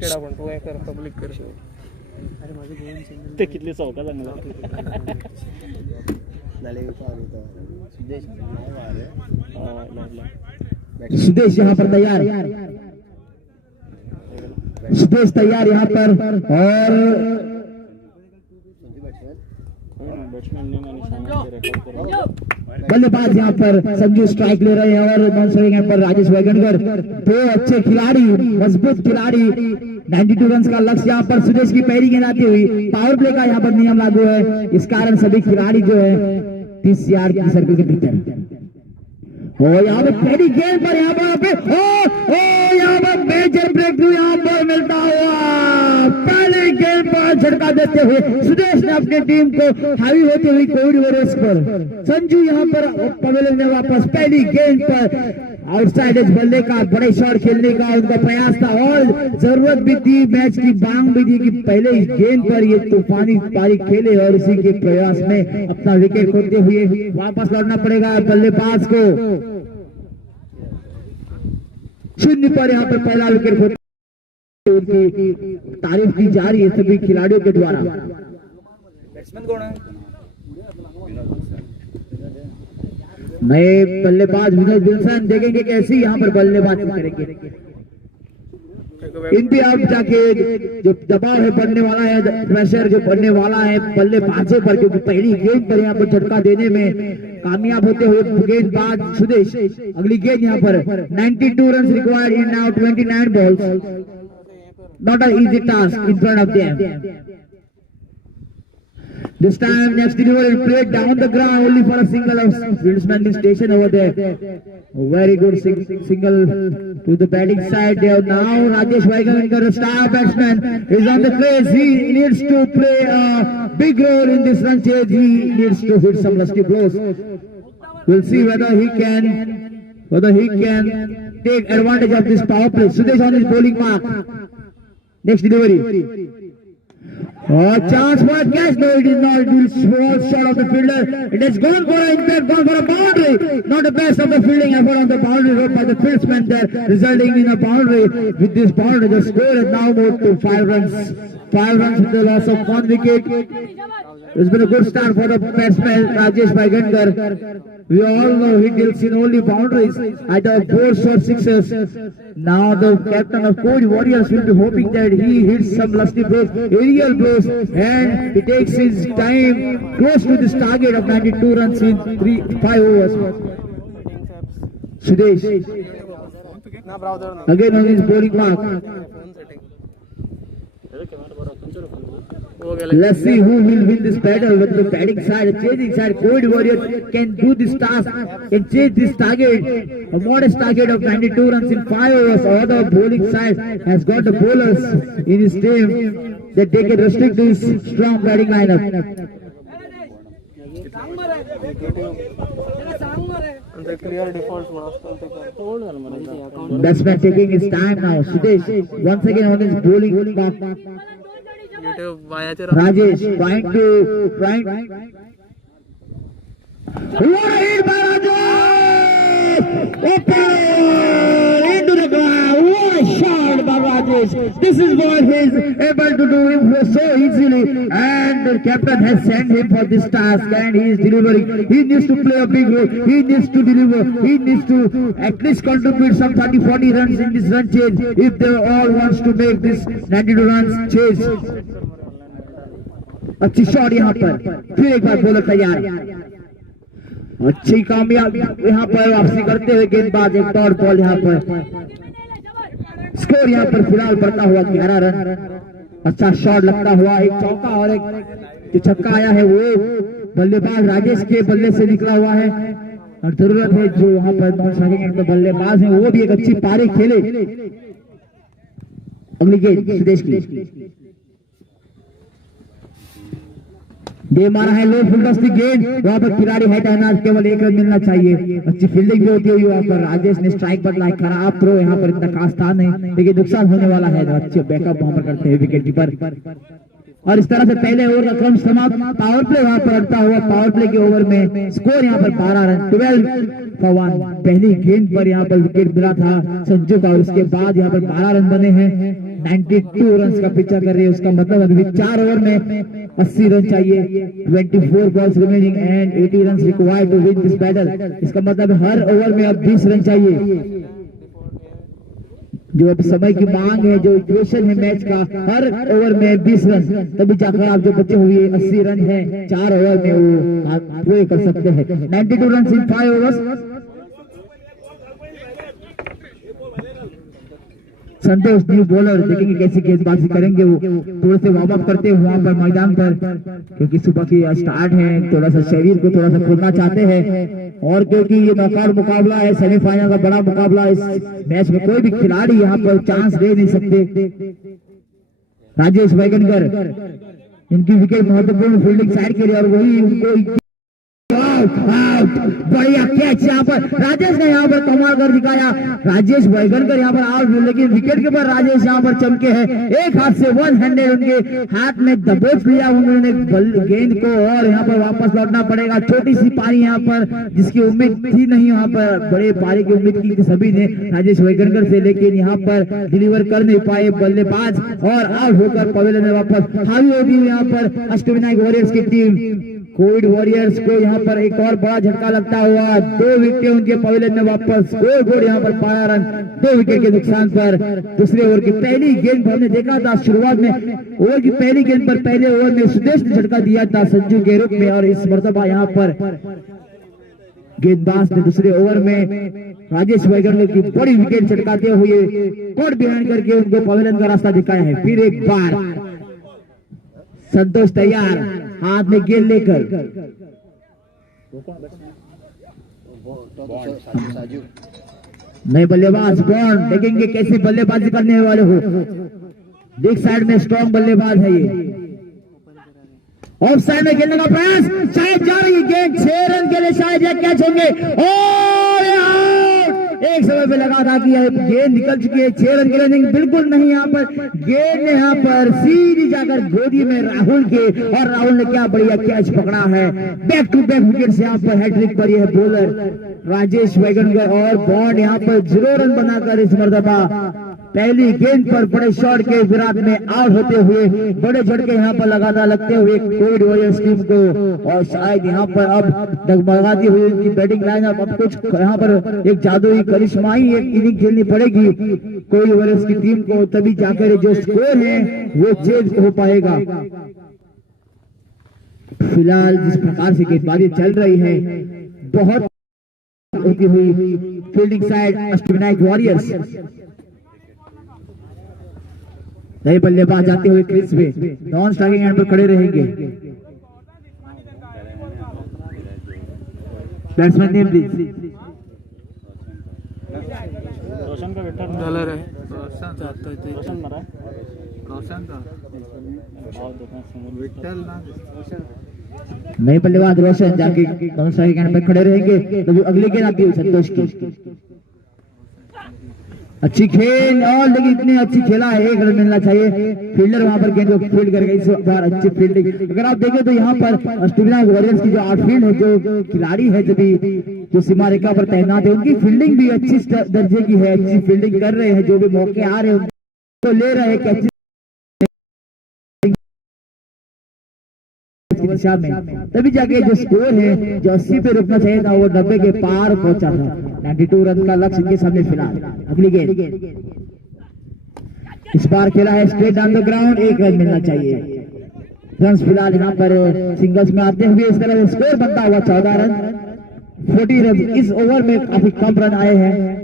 केडा पण तू कर पब्लिक कर अरे माझे गेम सिंगल ते कितले चौका चांगला सुदेश यहाँ पर तैयार, सुदेश तैयार यहाँ पर। और बल्लेबाज यहाँ पर संजू स्ट्राइक ले रहे हैं और नॉन स्ट्राइक यहाँ पर राजेश वैगनकर। दो अच्छे खिलाड़ी, मजबूत खिलाड़ी। 92 रन का लक्ष्य यहाँ पर सुदेश की पहली गेंद आती हुई। पावर प्ले का यहाँ पर नियम लागू है, इस कारण सभी खिलाड़ी जो है 30 यार्ड की सर्कल के भीतर। और यहाँ पर पहली गेंद पर यहाँ पर मेजर ब्रेक थ्रू यहाँ पर मिलता हुआ। पहले गेंद पर झटका देते हुए सुदेश ने अपनी टीम को हावी होती हुई कोविड वॉरियर्स पर। संजू यहाँ पर पवेलियन में वापस पहली गेंद पर आउटसाइड एज बल्ले का बड़े शॉट खेलने का उनका प्रयास था और जरूरत भी थी, मैच की मांग भी थी कि पहले इस गेंद पर ये तूफानी पारी खेले और उसी के प्रयास में अपना विकेट खोते हुए वापस लौटना पड़ेगा बल्लेबाज को। 0 पर यहाँ पर पहला विकेट खोते उनकी तारीफ की जा रही है सभी खिलाड़ियों के द्वारा। बैट्समैन कौन है? नए बल्लेबाज विनोद विल्सन देखेंगे कैसी यहाँ पर बल्लेबाजी करेंगे। इनपे अब जाके जो दबाव है बढ़ने वाला है, प्रेशर जो बढ़ने वाला है बल्लेबाजों पर, क्योंकि पहली गेंद पर यहाँ पर झटका देने में कामयाब होते हुए गेंदबाज सुदेश। अगली गेंद यहाँ पर 92 run required in now 29 balls, not an easy task in front of them. This time next delivery played down the ground only for a single of fieldsman in station over there. Very good single to the batting side there. Now Rajesh Waigankar, the star batsman, is on the crease. He needs to play a big role in this run chase. He needs to hit some lusty blows. We'll see whether he can take advantage of this power play. Sudesh on his bowling mark. Next delivery. Chance for a catch. No, it is not. It will small shot of the fielder. It has gone for a boundary. Not the best of the fielding effort on the boundary rope by the fieldsman there, resulting in a boundary. With this boundary, the score has now moved to 5 runs. 5 runs with the loss of 1 wicket. It's been a good start for the batsman Rajesh Waigankar. We all know he deals in only boundaries, either 4s or 6s. Now the captain of Code Warriors will be hoping that he hits some lusty blows, aerial blows, and he takes his time close to this target of 92 runs in 5 overs. Sudesh again on his bowling mark. Let's see who will win this battle with the batting side, the chasing side. Code Warriors can do this task, can chase this target, a modest target of 92 runs in 5 overs. Or the bowling side has got the bowlers in his team that they can restrict this strong batting lineup. Clear defaults. Batsman taking his time now. Sudesh once again on his bowling mark. Rajesh trying. What a hit by Rajesh! Open into the ground. What a shot by Rajesh! This is what he is able to do so easily, and the captain has sent him for this task, and he is delivering. He needs to play a big role. He needs to deliver. He needs to at least contribute some 30-40 runs in this run chase if they all wants to make this 92 runs chase. अच्छी shot यहाँ पर, फिर एक बार bowler तैयार, अच्छी कामयाब यहाँ पर वापसी करते हुए गेंदबाज एक डॉट बॉल यहाँ पर। स्कोर यहाँ पर फिलहाल बढ़ता हुआ 11 रन। अच्छा शॉट लगता हुआ, एक चौका और एक जो छक्का आया है वो बल्लेबाज राजेश के बल्ले से निकला हुआ है, और जरूरत है जो वहां पर नॉन स्ट्राइकिंग में बल्लेबाज है वो भी एक अच्छी पारी खेले। अगली गेंद सुदेश की दे मारा है, लो फुल टॉस की गेंद, वहां पर खिलाड़ी हटाना, केवल 1 रन मिलना चाहिए। अच्छी फील्डिंग भी होती हुई वहां पर राजेश ने स्ट्राइक बदला है, खराब थ्रो, यहाँ पर इतना खास था नहीं लेकिन नुकसान होने वाला है। अच्छे बैकअप वहां पर करते हैं विकेट कीपर, और इस तरह से पहले ओवर का क्रम समाप्त। पावर प्ले वहां पर अड़ता हुआ, पावर प्ले के ओवर में स्कोर यहाँ पर 12 रन 12 for 1। पहली गेंद पर यहाँ पर विकेट मिला था संजू का, और उसके बाद यहाँ पर 12 रन बने हैं। 92 रन का पीछा कर रही है। उसका मतलब अभी 4 ओवर में 80 रन चाहिए। 24 balls remaining and 80 run required to win this battle. इसका मतलब हर ओवर में अब 20 रन चाहिए। जो अब समय की मांग है, जो इक्वेशन है मैच का, हर ओवर में 20 रन, तभी जाकर आप जो बचे हुए 80 रन है 4 ओवर में वो आप पूरे कर सकते हैं। 92 run in 5 overs. Santosh new bowler, देखेंगे कैसी गेंदबाजी करेंगे वो। थोड़े से वार्म अप करते हैं वहां पर मैदान पर, क्योंकि सुबह की स्टार्ट है, थोड़ा सा शरीर को थोड़ा सा खोलना चाहते हैं। और क्योंकि ये नॉकआउट मुकाबला है, सेमीफाइनल का बड़ा मुकाबला, इस मैच में कोई भी खिलाड़ी यहाँ पर चांस दे नहीं सकते। राजेश वैगनकर, इनकी विकेट महत्वपूर्ण फील्डिंग साइड के लिए, और वही उनको बढ़िया कैच यहाँ पर राजेश ने यहाँ पर कमाल कर दिखाया। राजेश वैगनकर यहाँ पर आउट, लेकिन विकेट के पर राजेश यहाँ पर चमके हैं। एक हाथ से 1 हैंडेड उनके हाथ में दबोच लिया उन्होंने गेंद को, और यहाँ पर वापस लौटना पड़ेगा। छोटी सी पारी यहाँ पर, जिसकी उम्मीद थी नहीं, यहाँ पर बड़े पारी की उम्मीद की थी सभी ने राजेश वैगनकर से, लेकिन यहाँ पर डिलीवर कर नहीं पाए बल्लेबाज, और आउट होकर पवेलियन में वापस हावी होगी यहाँ पर अष्टविनायक वॉरियर्स की टीम। कोविड वॉरियर्स को यहाँ पर एक और बड़ा झटका लगता हुआ, 2 विकेट उनके पवेलियन में वापस। स्कोर यहाँ पर 12 रन 2 विकेट के नुकसान पर। दूसरे ओवर की पहली गेंद पर हमने देखा था शुरुआत में, ओवर की पहली गेंद पर पहले ओवर में सुदेश ने झटका दिया था संजू के रूप में, और इस मर्तबा यहाँ पर गेंदबाज ने दूसरे ओवर में राजेश वैगनकर की बड़ी विकेट झटकाते हुए कोर्ट बिहाइंड करके उनको पवेलियन का रास्ता दिखाया है। फिर एक बार संतोष तैयार, हाथ में गेंद लेकर। नए बल्लेबाज बॉन्ड, देखेंगे कैसे बल्लेबाजी करने वाले हो। बिग साइड में स्ट्रॉन्ग बल्लेबाज है ये। ऑफ साइड में खेलने का प्रयास, शायद जा रही है गेंद, 6 रन के लिए शायद यह कैच होंगे। और एक समय पे लगा था कि गेंद निकल चुकी है, 6 रन के लिए, बिल्कुल नहीं। यहाँ पर गेंद ने यहाँ पर सीधी जाकर गोदी में राहुल के, और राहुल ने क्या बढ़िया कैच पकड़ा है। बैक टू बैक विकेट से यहाँ पर हैट्रिक पर यह बॉलर राजेश वैगनकर, और बॉन्ड यहाँ पर 0 रन बनाकर इस मर्तबा पहली गेंद पर बड़े शॉट के विराट में आउट होते हुए बड़े झटके यहाँ पर लगातार लगते हुए कोविड वॉरियर्स टीम को। और शायद यहाँ पर अब डगमगाती हुई उनकी बैटिंग लाइन अब कुछ यहाँ पर एक जादुई करिश्माई एक इनिंग खेलनी पड़ेगी कोविड वॉरियर्स की टीम को, तभी जाकर जो स्कोर है वो चेंज हो पाएगा। फिलहाल जिस प्रकार से गेंदबाजी चल रही है, बहुत होती हुई फील्डिंग साइड अष्टविनायक वॉरियर्स। नए बल्लेबाज जाते हुए क्रीज पे नॉन स्ट्राइकिंग एंड पर खड़े रहेंगे। Batsman name please. रोशन का बेटा डॉलर है, रोशन मरा, रोशन का विठल ना। नए बल्लेबाज रोशन जाके नॉन स्ट्राइकिंग एंड पर खड़े रहेंगे। तो अगली गेंद आती है संतोष की। अच्छी खेल, और लेकिन इतनी अच्छी खेला है, 1 रन मिलना चाहिए। फील्डर वहां पर गेंद को फील्ड करके इस बार अच्छी फील्डिंग। अगर आप देखें तो यहाँ पर अष्टविनायक वॉरियर्स की जो आउटफील्ड है, जो खिलाड़ी है जो सीमा रेखा पर तैनात है, उनकी फील्डिंग भी अच्छी दर्जे की है, अच्छी फील्डिंग कर रहे हैं। जो भी मौके आ रहे हैं उनको ले रहे हैं कैच दिशा में, तभी जाके जो स्कोर है जो 80 पे रुकना चाहिए था वो 90 के पार पहुंचा था। 92 रन का लक्ष्य इनके सामने। फिलहाल अगली गेंद इस बार खेला है straight down the ground, 1 run मिलना चाहिए। रन फिलहाल यहाँ पर सिंगल्स में आते हुए इस तरह स्कोर बनता हुआ 14 रन 40 रन। इस ओवर में काफी कम रन आए हैं,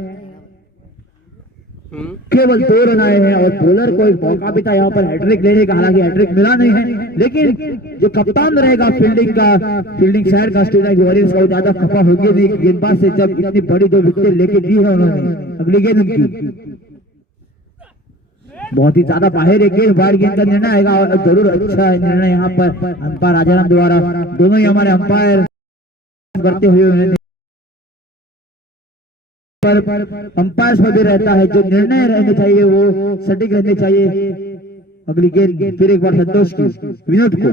केवल 2 रन आए हैं, और बॉलर को एक मौका भी था यहाँ पर हैट्रिक लेने का, हालांकि हैट्रिक मिला नहीं है। लेकिन जो कप्तान रहेगा फील्डिंग साइड का अष्टविनायक वॉरियर्स का, ज्यादा खफा होगी नहीं गेंदबाज से जब इतनी बड़ी 2 विकेट लेके दी है उन्होंने। अगली गेंद उनकी बहुत ही ज्यादा बाहर एक गेंद, वाइड गेंद का निर्णय आएगा, और जरूर अच्छा निर्णय यहाँ पर अंपायर राजाराम द्वारा। दोनों ही हमारे अंपायर करते हुए उन्होंने अंपायर में भी रहता है, जो निर्णय रहने चाहिए वो सटीक रहने चाहिए। अगली गेंद फिर एक बार संतोष की, विनोद को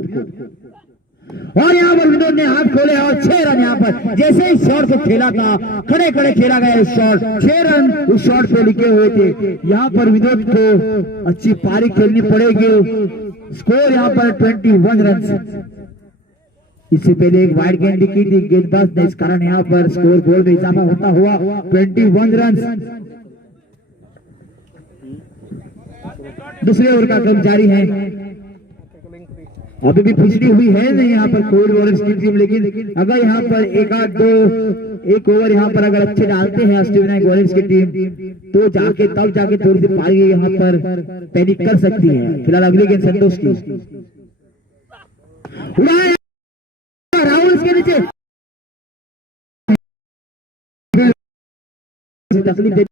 और यहाँ पर विनोद ने हाथ खोले और 6 रन यहाँ पर जैसे ही शॉट को खेला था, खड़े खड़े खेला गया शॉट, 6 रन उस शॉट पे लिखे हुए थे। यहाँ पर विनोद को अच्छी पारी खेलनी पड़ेगी। स्कोर यहाँ पर 21 रन। इससे पहले एक वाइड गेंद दिखी थी गेंदबाज ने, इस कारण यहाँ पर स्कोर बोर्ड में इजाफा होता हुआ 21 रन। दूसरे ओवर का क्रम जारी है। अभी भी पिछड़ी हुई है नहीं यहाँ पर कोविड वॉरियर्स की टीम, लेकिन अगर यहाँ पर एक ओवर यहाँ पर अगर अच्छे डालते हैं अष्टविनायक वॉरियर्स की टीम तो तब जाके थोड़ी सी पारी यहाँ पर पैनिक कर सकती है। फिलहाल अगली गेंद संतोष की राहुल के नीचे तकलीफ दे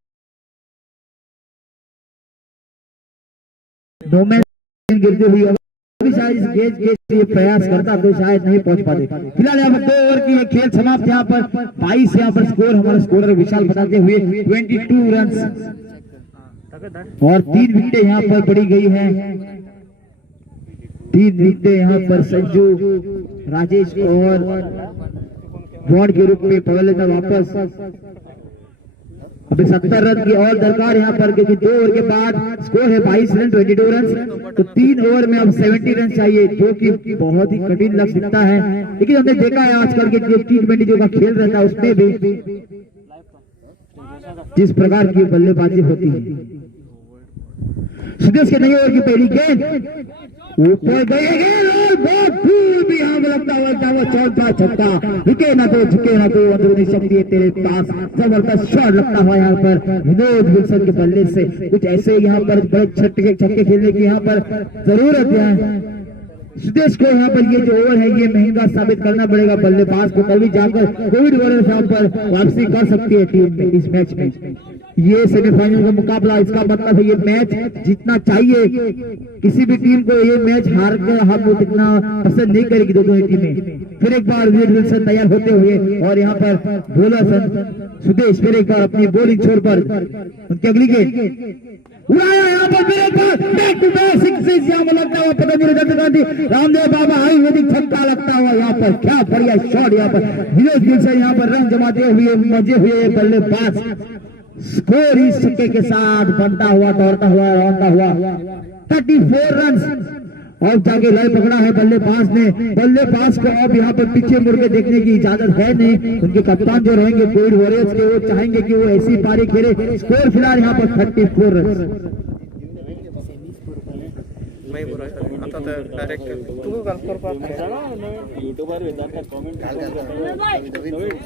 गिरते हुई शायद इस गेज के प्रयास करता तो शायद नहीं पहुंच पाते। फिलहाल यहाँ पर 2 ओवर की खेल समाप्त। यहाँ पर 22 यहाँ पर स्कोर हमारा स्कोरर विशाल बताते हुए 22 रन और 3 विकेटें यहाँ पर पड़ी गई हैं। 3 विकेटें यहाँ पर संजू राजेश और बॉन्ड के रूप में पकड़ लेता वापस। अभी 70 रन की और दरकार यहाँ पर, क्योंकि 2 ओवर के बाद स्कोर है 22 रन 22 रन, तो 3 ओवर में अब 70 रन चाहिए, जो कि बहुत ही कठिन लक्ष्य दिखता है। लेकिन हमने देखा है आजकल के जो T20 जो का खेल रहता है उसमें भी जिस प्रकार की बल्लेबाजी होती है। सुदेश के नए ओवर की पहली गेंद ऊपर गई और बहुत दूर भी यहाँ लगता हुआ चौथा छक्का। झुके ना तो अंदरूनी शक्ति है तेरे पास। जबरदस्त शॉट लगता हुआ यहाँ पर विनोद विल्सन के बल्ले से। कुछ ऐसे यहाँ पर बड़े छक्के खेलने की यहाँ पर जरूरत है। सुदेश को यहाँ पर ये जो ओवर है ये महंगा साबित करना पड़ेगा बल्लेबाज को। कल भी जाकर कोविड वॉरियर्स यहाँ पर वापसी कर सकती है टीम में इस मैच में। ये सेमीफाइनल का मुकाबला, इसका मतलब है ये मैच जीतना चाहिए। किसी भी टीम को ये मैच हार कर हम लोग इतना पसंद नहीं करेगी दोनों ही टीमें। फिर एक बार विनोद विल्सन तैयार होते हुए और यहाँ पर बोलर सुदेश फिर एक बार अपनी बॉलिंग छोड़ पर उनकी अगली गेंद उड़ाया यहाँ पर बैक टू बैक सिक्सेस यहाँ पर लगता हुआ पतंजलि दत्त गांधी रामदेव बाबा आयुर्वेदिक छक्का लगता हुआ यहाँ पर। क्या बढ़िया शॉट यहाँ पर विनोद विल्सन यहाँ पर रन जमाते हुए मजे हुए बल्लेबाज। स्कोर इस छक्के के साथ बनता हुआ दौड़ता हुआ रौंदता हुआ 34 रन। और जाके लय पकड़ा है बल्लेबाज ने। बल्लेबाज को अब यहाँ पर पीछे मुड़ के देखने की इजाजत है नहीं। उनके कप्तान जो रहेंगे कोविड वॉरियर्स के, वो चाहेंगे कि वो ऐसी पारी खेले। स्कोर फिलहाल यहाँ पर 34 रन।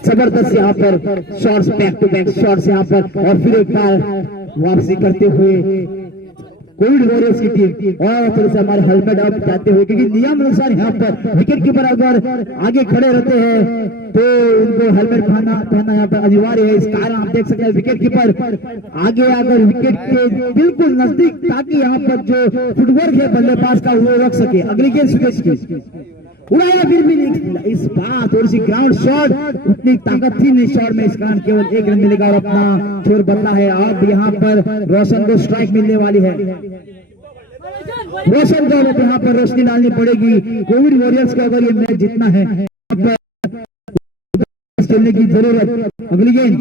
जबरदस्त यहाँ पर shots, back to back shots यहाँ पर और फिर एक बार वापसी करते हुए कोविड वॉरियर्स की टीम। और थोड़े से हमारे हेलमेट अप जाते हुए, क्योंकि नियम अनुसार यहाँ पर विकेट कीपर अगर आगे खड़े रहते हैं तो उनको हेलमेट पहनना यहाँ पर अनिवार्य है। इस कारण आप देख सकते हैं विकेट कीपर आगे आकर विकेट के बिल्कुल नजदीक, ताकि यहाँ पर जो फुटवर्क है बल्लेबाज का वो रख सके। अगली गेंद सुदेश की उड़ाया फिर भी नहीं। इस बार थोड़ी सी ग्राउंड शॉट, उतनी ताकत थी नहीं शॉट में, इस कारण केवल 1 रन मिलेगा और अपना छोर बनता है। अब यहाँ पर रोशन को स्ट्राइक मिलने वाली है। रोशन को यहाँ पर रोशनी डालनी पड़ेगी कोविड वॉरियर्स का अगर ये मैच जीतना है। खेलने की जरूरत। अगली गेंद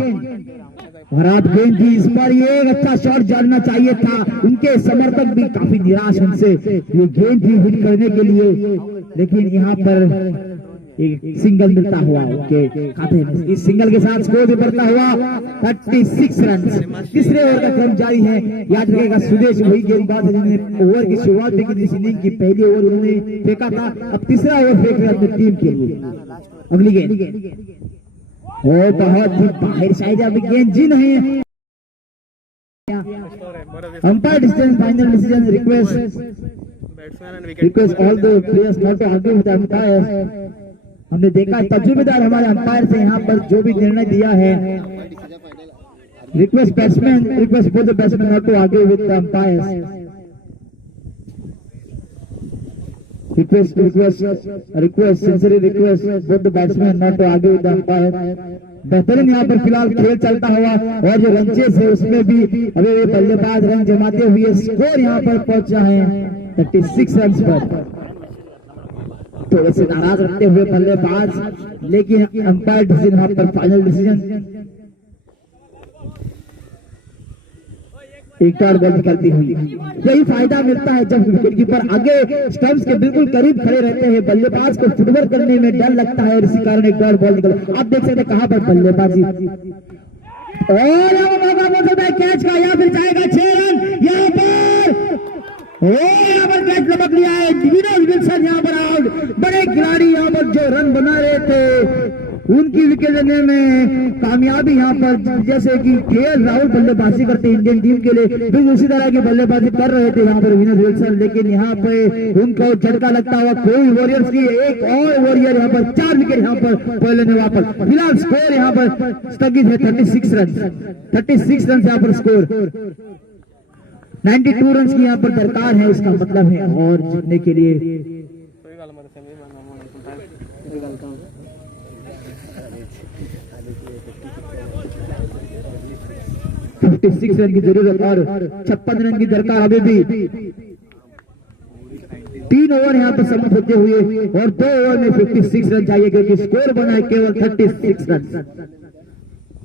हरात गेंद थी, इस पर ये एक अच्छा शॉट डालना चाहिए था। उनके समर्थक भी काफी निराश उनसे ये गेंद थी हिट करने के लिए, लेकिन यहाँ पर एक सिंगल मिलता हुआ उनके खाते में। इस सिंगल के साथ स्कोर भी बढ़ता हुआ 36 रन। तीसरे ओवर का क्रम जारी है। याद रखेगा सुदेश वही गेंदबाज है जिन्होंने ओवर की शुरुआत भी की, इनिंग की पहली ओवर उन्होंने फेंका था। अब तीसरा ओवर फेंक रहे अपनी टीम के लिए। अगली गेंद बहुत ही बाहर साइड, अभी गेंद जी नहीं है। Umpire decision, final decision, request all the players not to argue with umpire. हमने देखा तजुर्बेदार हमारे अंपायर से यहाँ पर जो भी निर्णय दिया है, request for the batsman not to argue with the umpire. Sincerely request both the batsman not to argue with the umpire. बेहतरीन यहाँ पर फिलहाल खेल चलता हुआ और जो रंचेस है उसमें भी अभी वे बल्लेबाज रन जमाते हुए स्कोर यहाँ पर पहुंचा है 36 रन पर। थोड़े से नाराज रखते हुए बल्लेबाज, लेकिन अंपायर डिसीजन यहाँ पर फाइनल डिसीजन। एक और बॉल निकलती हुई, यही फायदा मिलता है जब विकेट कीपर आगे स्टंप्स के बिल्कुल करीब खड़े रहते हैं। बल्लेबाज को फुटवर्क करने में डर लगता है और इसी कारण एक और बॉल निकल। आप देख सकते हैं कहां पर बल्लेबाजी, और मौका मिल सकता है कैच का, या फिर जाएगा 6 रन यहाँ पर। यहाँ पर कैच लपक लिया है, विल्सन यहाँ पर आउट। बड़े खिलाड़ी यहाँ पर जो रन बना रहे थे उनकी विकेट लेने में कामयाबी यहाँ पर, जैसे कि केएल राहुल बल्लेबाजी करते इंडियन टीम के लिए, बिल्कुल उसी तरह की बल्लेबाजी कर रहे थे यहाँ पर विनर विल्सन, लेकिन यहाँ पे उनको झटका लगता हुआ कोई वॉरियर्स की एक और वॉरियर यहाँ पर 4 विकेट यहाँ पर पहले ने वापस। फिलहाल स्कोर यहाँ पर स्थगित है 36 रन, 36 रन यहाँ पर स्कोर। 92 रन की यहाँ पर दरकार है, इसका मतलब है और जीतने के लिए 56 रन की जरूरत और 56 रन की दरकार अभी भी। 3 ओवर यहाँ पर समाप्त होते हुए और 2 ओवर में 56 रन चाहिए, क्योंकि स्कोर बना है केवल 36 रन।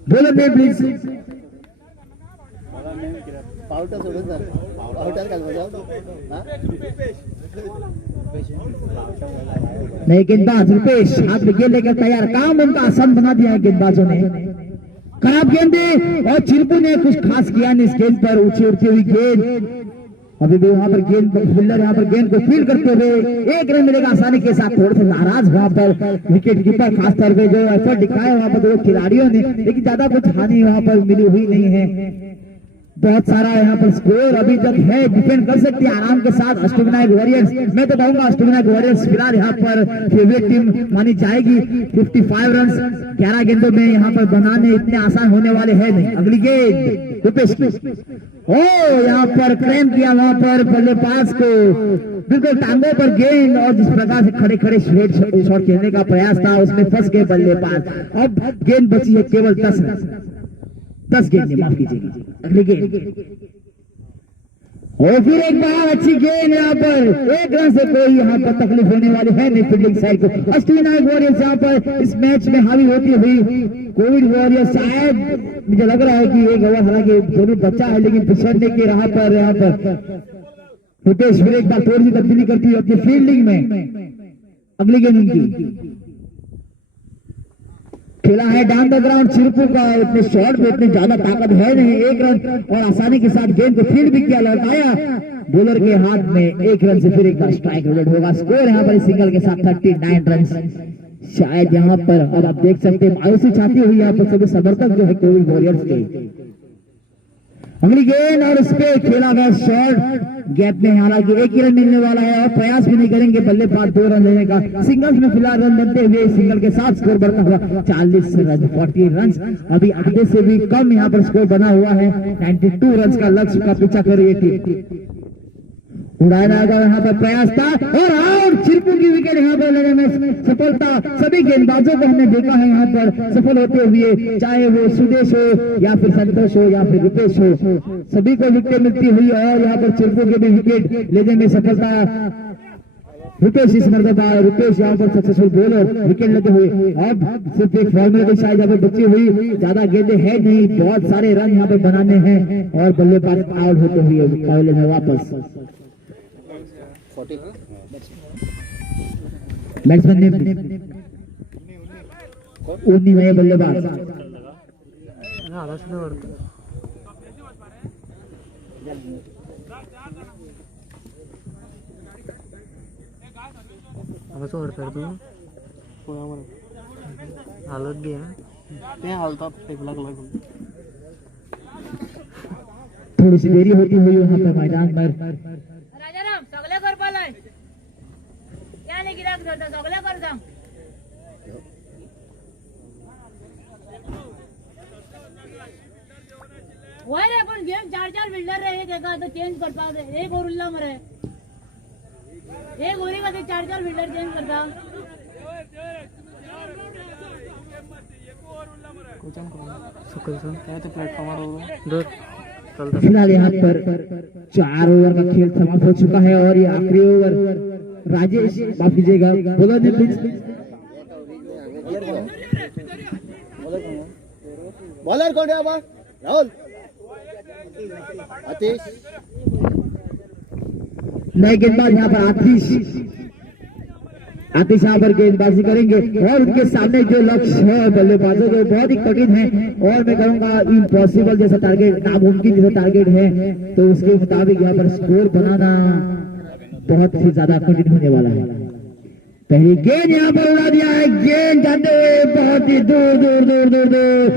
बोलो नेम प्लीज। नहीं, गेंदबाज रुपेश हाथ में गेंद लेकर तैयार, काम उनका आसान बना दिया है गेंदबाजों ने। खराब गेंद और चिरपू ने कुछ खास किया नहीं इस गेंद पर, ऊंची उड़ती हुई गेंद। अभी भी वहां पर गेंद फील्डर यहाँ पर गेंद को फील्ड करते हुए 1 रन मिलेगा आसानी के साथ। थोड़े से नाराज वहां पर विकेट कीपर, खासतौर पर जो एफर्ट दिखाया वहां पर 2 खिलाड़ियों ने, लेकिन ज्यादा कुछ हानि वहां पर मिली हुई नहीं है। बहुत सारा यहाँ पर स्कोर अभी तक है, डिफेंड कर सकती है आराम के साथ अष्टविनायक वॉरियर्स। मैं तो कहूंगा अष्टविनायक वॉरियर्स फिलहाल यहाँ पर फेवरेट टीम मानी जाएगी। 55 रन 11 गेंदों में यहाँ पर बनाने इतने आसान होने वाले हैं नहीं। अगली गेंद रुपेश की, ओ यहाँ पर क्लेम किया वहां पर बल्लेबाज को, बिल्कुल टांगों पर गेंद, और जिस प्रकार से खड़े खड़े शॉट खेलने का प्रयास था उसमें फंस गए बल्लेबाज। अब गेंद बची है केवल 10 रन, 10 गेंद, माफ कीजिएगा। अगली गेंद और फिर एक बार अच्छी गेंद यहाँ पर, 1 रन से कोई यहाँ पर तकलीफ होने वाली है नहीं फील्डिंग साइड को। अष्टविनायक वॉरियर्स यहाँ पर इस मैच में हावी होती हुई कोविड वॉरियर्स, शायद मुझे लग रहा है कि 1 ओवर हालांकि जरूर बचा है, लेकिन पिछड़ने की राह पर यहाँ पर रुपेश फिर एक बार थोड़ी सी तब्दीली करती है अपनी फील्डिंग में। अगली गेंद उनकी खेला है डाउन द ग्राउंड, चिरपू का इतने शॉट में इतनी ज्यादा ताकत है नहीं। 1 रन और आसानी के साथ गेंद को फील्ड भी किया, लौटाया बॉलर के हाथ में। 1 रन से फिर एक बार स्ट्राइक रेट होगा। स्कोर यहाँ पर सिंगल के साथ 39 रन। शायद यहाँ पर अब आप देख सकते हैं मायूसी छाती हुई यहाँ पर सभी समर्थक जो है कोविड वॉरियर्स के। अगली गेंद और उस पे खेला गया शॉट गैप में, हालांकि 1 ही रन मिलने वाला है और प्रयास भी नहीं करेंगे बल्लेबाज 2 रन लेने का। सिंगल्स में फिलहाल रन बनते हुए सिंगल के साथ स्कोर बढ़ता हुआ 40 रन, 40 रन। अभी आधे से भी कम यहाँ पर स्कोर बना हुआ है। 92 रन का लक्ष्य का पीछा कर रही थी। उड़ाया गया यहाँ पर प्रयास था और आउट। चिरपू की विकेट यहाँ पर लेने में सफलता। सभी गेंदबाजों को हमने देखा है यहाँ पर सफल होते हुए, चाहे वो सुदेश हो या फिर संतोष हो या फिर रुपेश हो, सभी को विकेट मिलती हुई और यहाँ पर चिरपू के भी विकेट लेने में सफलता। रुपेश इस मरतबा, रुपेश यहाँ पर सक्सेसफुल बॉलर विकेट लेते हुए। अब सिर्फ एक फॉर्मेलिटी शायद यहाँ पर बची हुई, ज्यादा गेंदें है नहीं, बहुत सारे रन यहाँ पर बनाने हैं और बल्लेबाज आउट होते हुए पहले में वापस। बैट्समैन ने 19 में बल्लेबाज हालत गे थोड़ी सी देरी होती हुई वहां पर मैदान पर पण गेम 4 बिल्डर रे, एक एका तो चेंज करता है। एक और उल्ला मरे, एक ओरी का 4 बिल्डर चेंज करता। फिलहाल यहाँ पर 4 ओवर का खेल समाप्त हो चुका है और ये आखिरी ओवर राजेश माफ कीजिएगा, बॉलर ने पिच बॉलर कौन है अब? राहुल आतिश नए गेंदबाज यहाँ पर आतिश यहाँ पर गेंदबाजी करेंगे और उनके सामने जो लक्ष्य है बल्लेबाजों के बहुत ही कठिन है और मैं कहूँगा इम्पॉसिबल जैसा टारगेट, नामुमकिन जैसा टारगेट है, तो उसके मुताबिक यहाँ पर स्कोर बनाना बहुत ही ज्यादा कठिन होने वाला है। पहली गेंद यहाँ पर उड़ा दिया है, गेंद जाते हुए बहुत ही दूर दूर दूर दूर दूर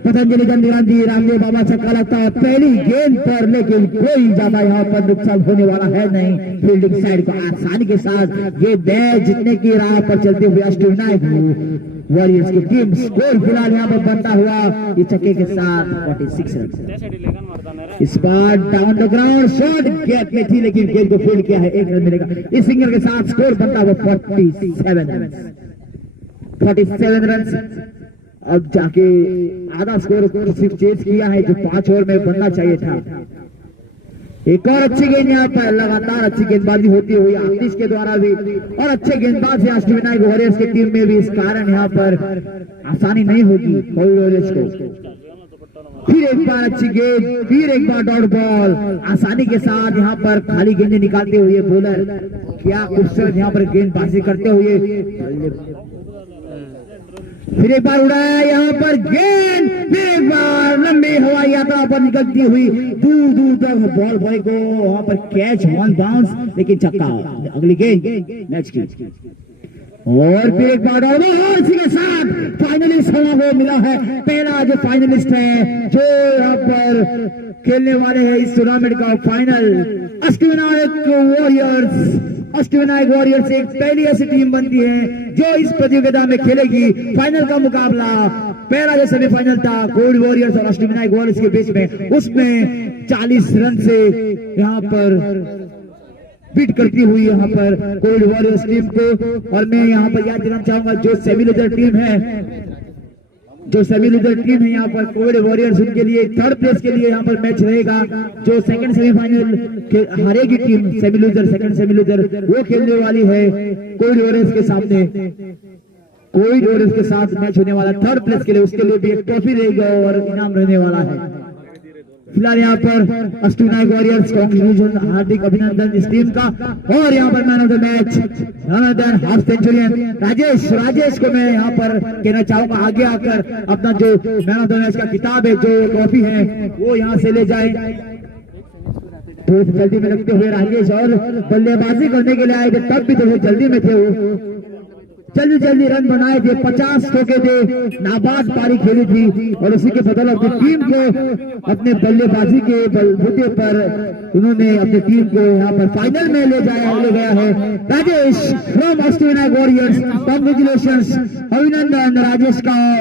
पतंजलि गांधी रामदेव बाबा छक्का लगता है पहली गेंद पर, लेकिन कोई ज्यादा यहाँ पर नुकसान होने वाला है नहीं। फील्डिंग साइड को आसानी के साथ ये मैच जीतने की राह पर चलते हुए अष्टविनायक वॉरियर्स की टीम स्कोर फिलहाल यहाँ पर बनता हुआ इस छक्के के साथ 46 रन। इस बार down the ground shot gap में थी, लेकिन गेंद को फील्ड किया है, 1 रन मिलेगा। इस सिंगल के साथ स्कोर बनता हुआ 47 रन। अब जाके आधा स्कोर सिर्फ चेंज किया है जो 5 ओवर में बनना चाहिए था। एक और अच्छी गेंद यहाँ पर, लगातार अच्छी गेंदबाजी होती हुई आतिश के द्वारा भी, और अच्छे गेंदबाज है अष्टविनायक वॉरियर्स की टीम में भी, इस कारण यहाँ पर आसानी नहीं होगी वॉरियर्स को। फिर एक बार अच्छी गेंद, फिर एक बार डॉट बॉल, आसानी के साथ यहाँ पर खाली गेंदें निकालते हुए बॉलर क्या खूबसूरत यहाँ पर गेंदबाजी करते हुए। फिर एक बार उड़ाया यहाँ पर गेंद, फिर एक बार लंबी हवाई यात्रा पर निकलती हुई दूर दूर तक बॉल बॉय को वहां पर कैच, वन बाउंस, लेकिन छक्का। अगली गेंद मैच की और फिर एक बार और इसी के साथ फाइनलिस्ट को मिला है पहला जो फाइनलिस्ट है जो यहाँ पर खेलने वाले हैं इस टूर्नामेंट का फाइनल। अष्टविनायक वॉरियर्स एक पहली ऐसी टीम बनती है जो इस प्रतियोगिता में खेलेगी। फाइनल का मुकाबला पहला जो सेमीफाइनल था कोविड वॉरियर्स और अष्टविनायक वॉरियर्स के बीच में, उसमें 40 रन से यहाँ पर बीट करती हुई यहाँ पर कोविड वॉरियर्स टीम को। और मैं यहाँ पर याद दिलाना चाहूंगा जो सेमी लूजर टीम है यहाँ पर कोविड वॉरियर्स, उनके लिए 3rd प्लेस के लिए यहाँ पर मैच रहेगा। जो सेकंड सेमीफाइनल हारेगी टीम सेमी लूजर वो खेलने वाली है कोविड वॉरियर्स के सामने। कोविड वॉरियर्स के साथ मैच होने वाला 3rd प्लेस के लिए, उसके लिए भी एक ट्रॉफी रहेगा और इनाम रहने वाला है। फिलहाल यहाँ पर अष्टविनायक वॉरियर्स कांग्रेचुलेशन, हार्दिक अभिनंदन इस टीम का। और यहाँ पर man of the match half Centurion Rajesh को मैं यहाँ पर कहना चाहूंगा आगे आकर अपना जो मैन ऑफ द मैच का किताब है, जो ट्रॉफी है, वो यहाँ से ले जाए। तो जल्दी में लगते हुए राजेश और बल्लेबाजी करने के लिए आए थे, तब भी तो जल्दी में थे, वो जल्दी रन बनाए थे, 50 ठोके थे, नाबाद पारी खेली थी और उसी के बदौलत टीम को अपने बल्लेबाजी के बलबूते पर उन्होंने अपनी टीम को यहाँ पर फाइनल में ले गया है। Rajesh from Ashtavinayak warriors, congratulations, अभिनंदन राजेश का।